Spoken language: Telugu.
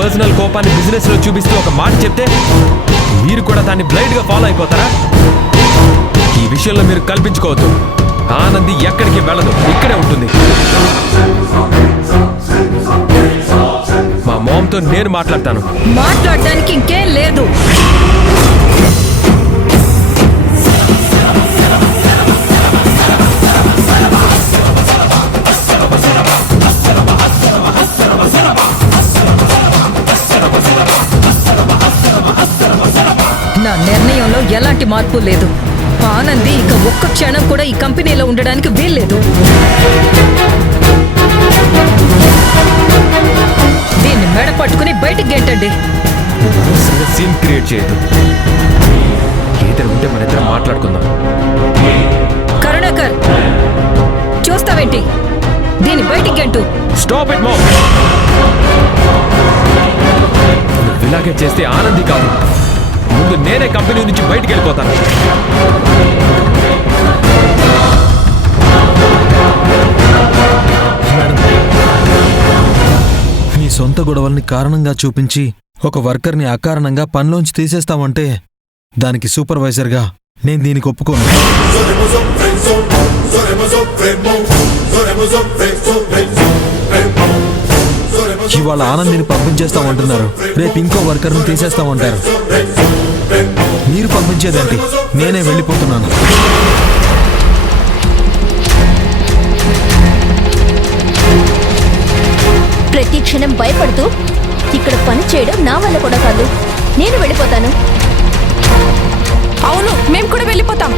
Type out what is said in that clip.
పర్సనల్ కోపాన్ని బిజినెస్ లో చూపిస్తూ ఒక మాట చెప్తే మీరు కూడా దాన్ని బ్లైండ్ గా ఫాలో అయిపోతారా? ఈ విషయంలో మీరు కల్పించుకోవద్దు. ఆనంది ఎక్కడికి వెళ్ళదు, ఇక్కడే ఉంటుంది. మా మామ్తో నేను మాట్లాడతాను. మాట్లాడడానికి ఇంకేం లేదు. నా నిర్ణయంలో ఎలాంటి మార్పు లేదు. ఆనంది ఇక ఒక్క క్షణం కూడా ఈ కంపెనీలో ఉండడానికి వీల్లేదు. దీన్ని మెడ పట్టుకుని బయటికి గెంటండి. సీన్ క్రియేట్ చేయదు. ఏదైనా ఉంటే మన ఇద్దరం మాట్లాడుకుందాం. కరుణాకర్, చూస్తావేంటి? దీన్ని బయటికి గెంటు. Stop it ma'am. నువ్వు ఇలాగే చేస్తే ఆనంది కాదు, ముందు నేనే కంపెనీ నుంచి బయటికి వెళ్ళిపోతాను. మీ సొంత గొడవల్ని కారణంగా చూపించి ఒక వర్కర్ని అకారణంగా పనిలోంచి తీసేస్తామంటే దానికి సూపర్వైజర్గా నేను దీనికి ఒప్పుకోను. ఇవాళ ఆనందిని పంపించేస్తామంటున్నారు, రేపు ఇంకో వర్కర్ని తీసేస్తామంటారు. మీరు పంపించేదేంటి? నేనే వెళ్ళిపోతున్నాను. ప్రతి క్షణం భయపడుతూ ఇక్కడ పని చేయడం నా వల్ల కూడా కాదు. నేను వెళ్ళిపోతాను. అవును, మేము కూడా వెళ్ళిపోతాం.